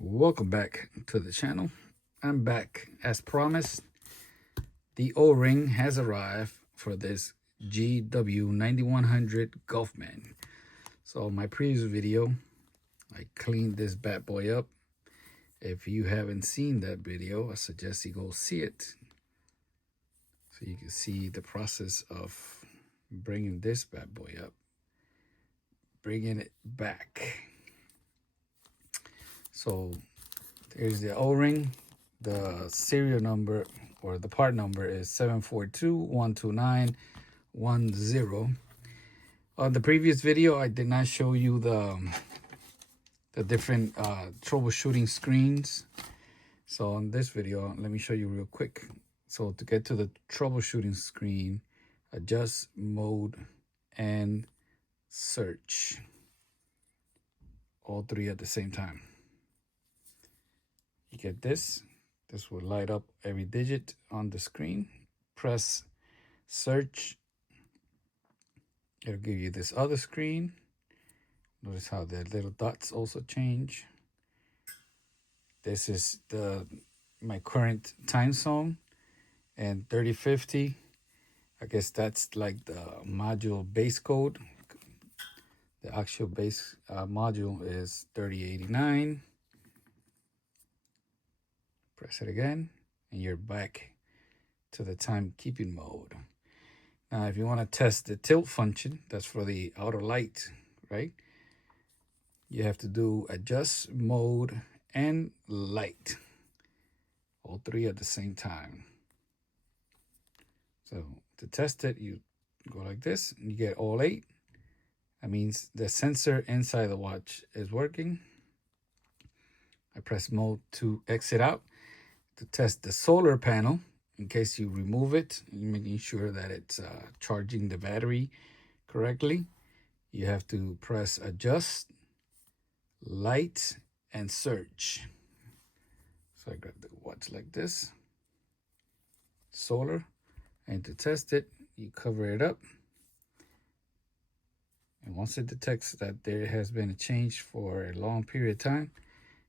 Welcome back to the channel. I'm back as promised. The O-ring has arrived for this GW-9100 Gulfman. So my previous video, I cleaned this bad boy up. If you haven't seen that video, I suggest you go see it, so you can see the process of bringing this bad boy up, bringing it back. So there's the O-ring. The serial number or the part number is 742-12910. On the previous video, I did not show you the different troubleshooting screens. So on this video, let me show you real quick. So to get to the troubleshooting screen, adjust, mode, and search. All three at the same time. You get this. This will light up every digit on the screen. Press search. It'll give you this other screen. Notice how the little dots also change. This is my current time zone and 3050. I guess that's like the module base code. The actual base module is 3089. Press it again, and you're back to the timekeeping mode. Now, if you want to test the tilt function, that's for the outer light, right? You have to do adjust, mode, and light. All three at the same time. So to test it, you go like this, and you get all 8. That means the sensor inside the watch is working. I press mode to exit out. To test the solar panel, in case you remove it, you're making sure that it's charging the battery correctly, you have to press adjust, light, and search. So I got the watch like this, solar, and to test it, you cover it up. And once it detects that there has been a change for a long period of time,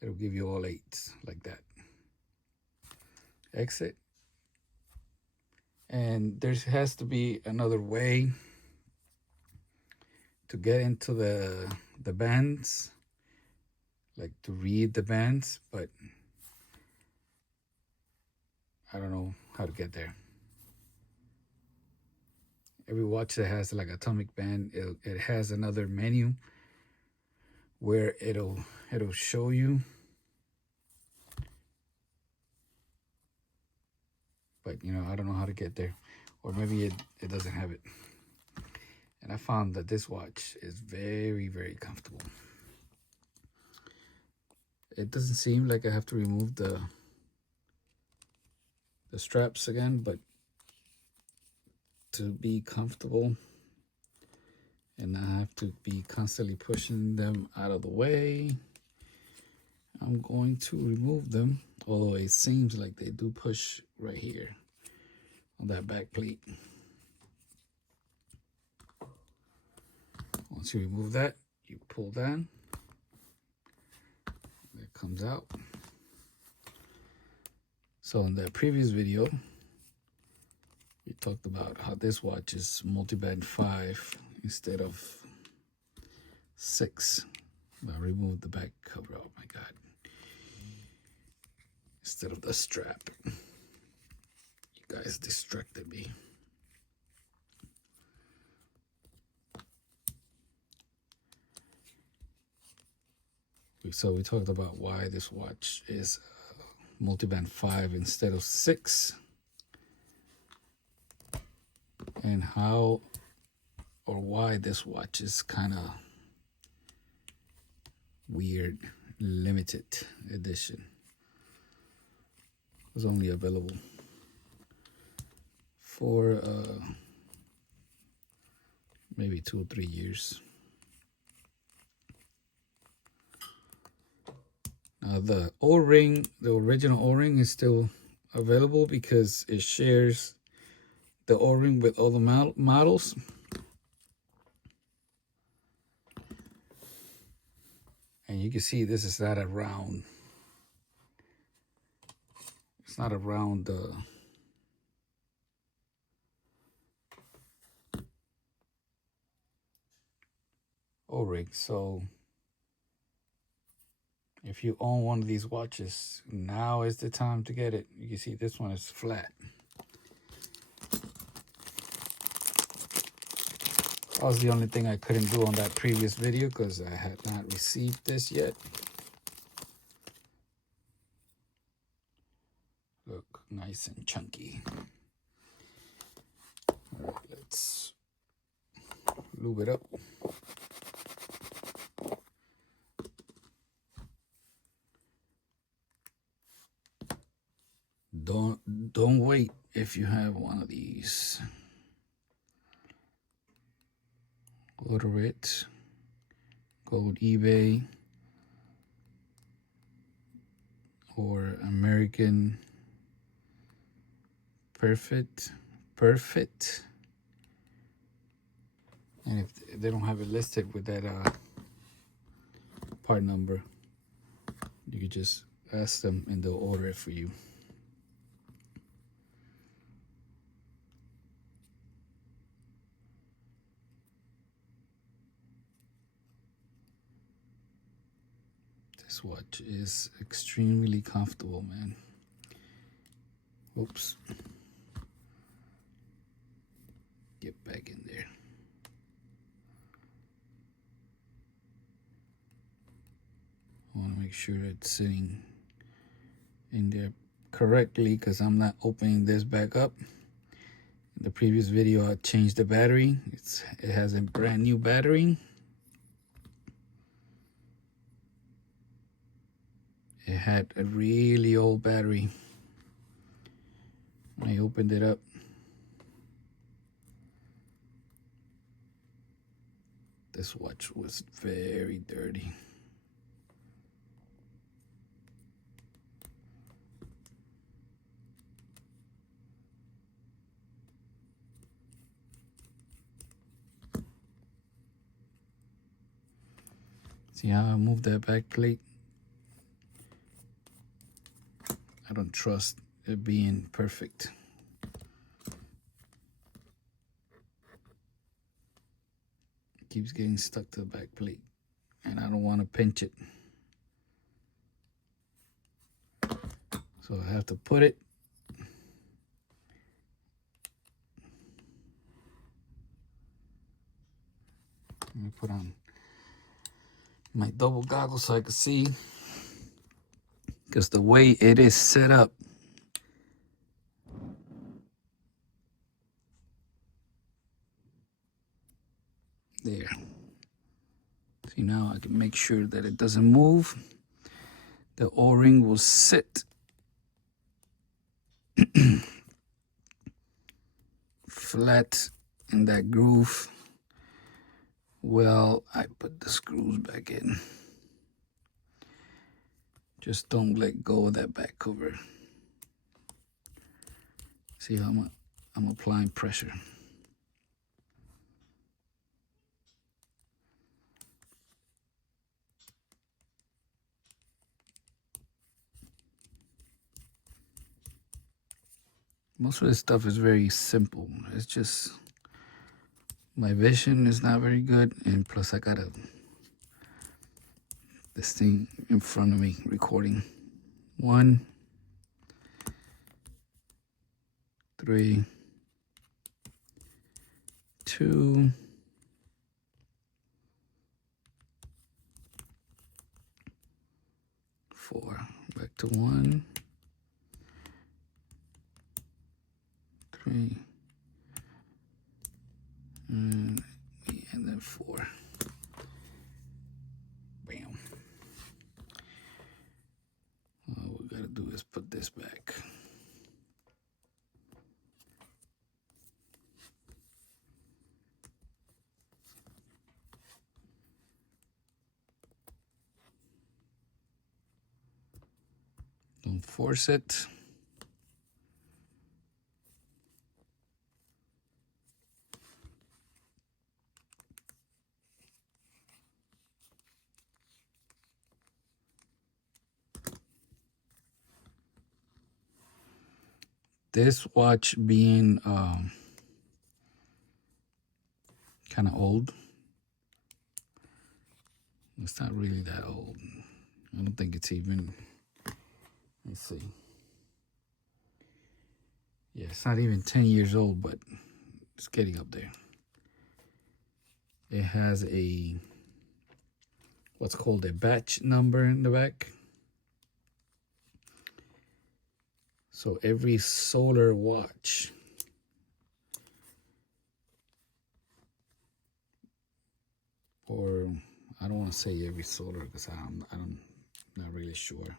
it'll give you all 8s like that. Exit. And there has to be another way to get into the bands, like to read the bands, but I don't know how to get there. Every watch that has like atomic band, it has another menu where it'll show you. But, I don't know how to get there. Or maybe it doesn't have it. And I found that this watch is very, very comfortable. It doesn't seem like I have to remove the straps again, but to be comfortable and not have to be constantly pushing them out of the way, I'm going to remove them, although it seems like they do push right here on that back plate. Once you remove that, you pull down, it comes out. So in the previous video, we talked about how this watch is multiband 5 instead of 6. I removed the back cover. Oh my God. Instead of the strap. You guys distracted me. So we talked about why this watch is multiband 5 instead of 6. And how or why this watch is kind of weird, limited edition. Was only available for maybe 2 or 3 years. Now the O-ring, the original O-ring is still available because it shares the O-ring with all the models. And you can see this is not a round It's not around the O-ring. So if you own one of these watches, now is the time to get it. You can see this one is flat. That was the only thing I couldn't do on that previous video because I had not received this yet. Look, nice and chunky. All right, let's lube it up. Don't wait if you have one of these. Order it. Go to eBay or American Perfect. And if they don't have it listed with that part number, you could just ask them and they'll order it for you. This watch is extremely comfortable, man. Oops. Get back in there. I want to make sure it's sitting in there correctly because I'm not opening this back up. In the previous video, I changed the battery. It has a brand new battery. It had a really old battery. When I opened it up, this watch was very dirty. See how I moved that back plate? I don't trust it being perfect. It keeps getting stuck to the back plate, and I don't want to pinch it. So I have to put it. Let me put on my double goggles so I can see. Because the way it is set up, there. See, now I can make sure that it doesn't move. The O-ring will sit flat in that groove. Well, I put the screws back in. Just don't let go of that back cover. See how I'm applying pressure. Most of this stuff is very simple. It's just my vision is not very good, and plus I got this thing in front of me recording. 1, 3, 2, 4. Back to 1, 3, and then 4. Bam. All we gotta do is put this back. Don't force it. This watch being kind of old. It's not really that old. I don't think it's even, let's see. Yeah, it's not even 10 years old, but it's getting up there. It has a, what's called a batch number in the back. So every solar watch or I don't want to say every solar because I'm not really sure.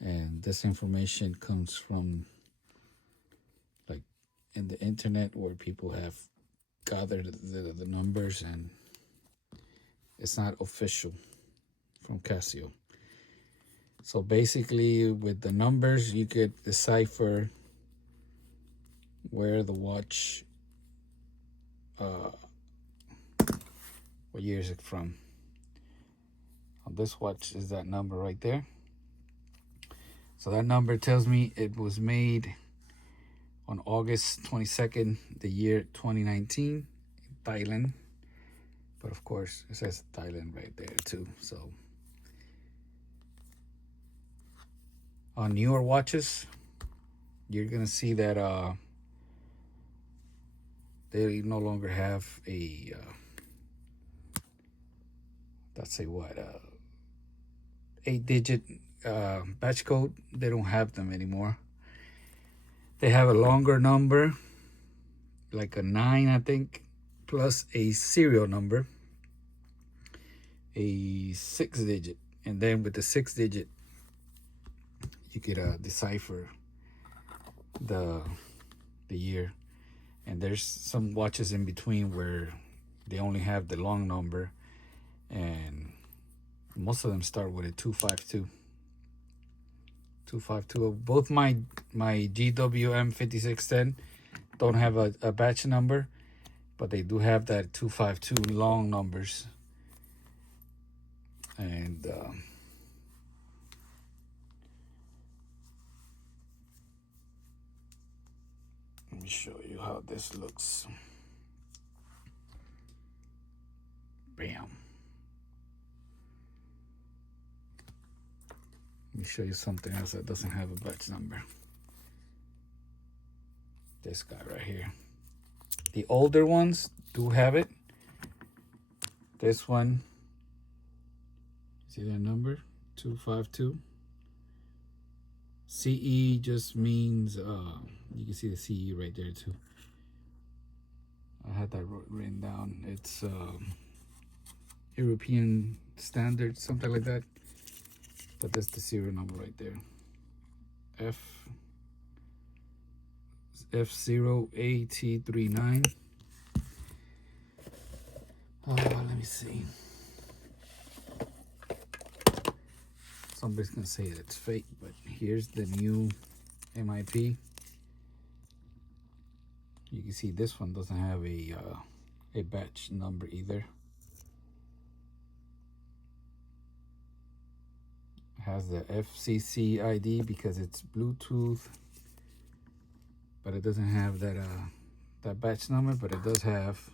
And this information comes from like in the internet where people have gathered the numbers, and it's not official from Casio. So basically with the numbers you could decipher where the watch what year is it from. On this watch is that number right there. So that number tells me it was made on August 22nd, the year 2019, Thailand. But of course, it says Thailand right there too. So on newer watches, you're gonna see that they no longer have a let's say what 8-digit batch code. They don't have them anymore. They have a longer number, like a 9, I think, plus a serial number, a 6-digit, and then with the 6-digit, you could decipher the year. And there's some watches in between where they only have the long number, and most of them start with a 252. 252. Both my GW-5610 don't have a batch number, but they do have that 252 long numbers. And let me show you how this looks. Bam. Let me show you something else that doesn't have a batch number. This guy right here. The older ones do have it. This one, see that number? 252. CE just means, you can see the CE right there too. I had that written down. It's European standard, something like that. But that's the serial number right there. F0AT39. Let me see. Somebody's gonna say it's fake, but here's the new MIP. You can see this one doesn't have a batch number either. It has the FCC ID because it's Bluetooth, but it doesn't have that batch number. But it does have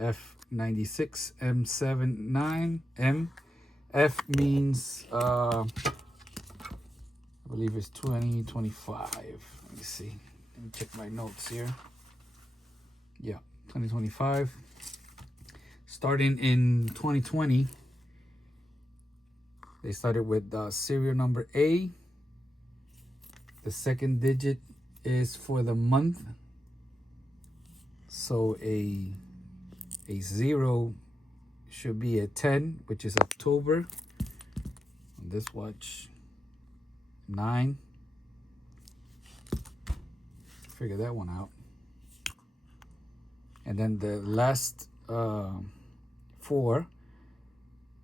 F96M79M. F means I believe it's 2025. Let me see. Let me check my notes here. Yeah, 2025. Starting in 2020, they started with serial number A. The second digit is for the month. So a 0 should be a 10, which is October. On this watch, 9. Figure that one out. And then the last 4,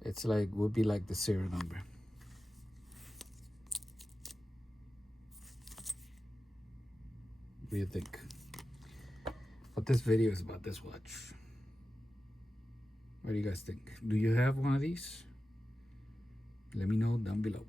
it's like would be like the serial number. What do you think? But this video is about this watch. What do you guys think? Do you have one of these? Let me know down below.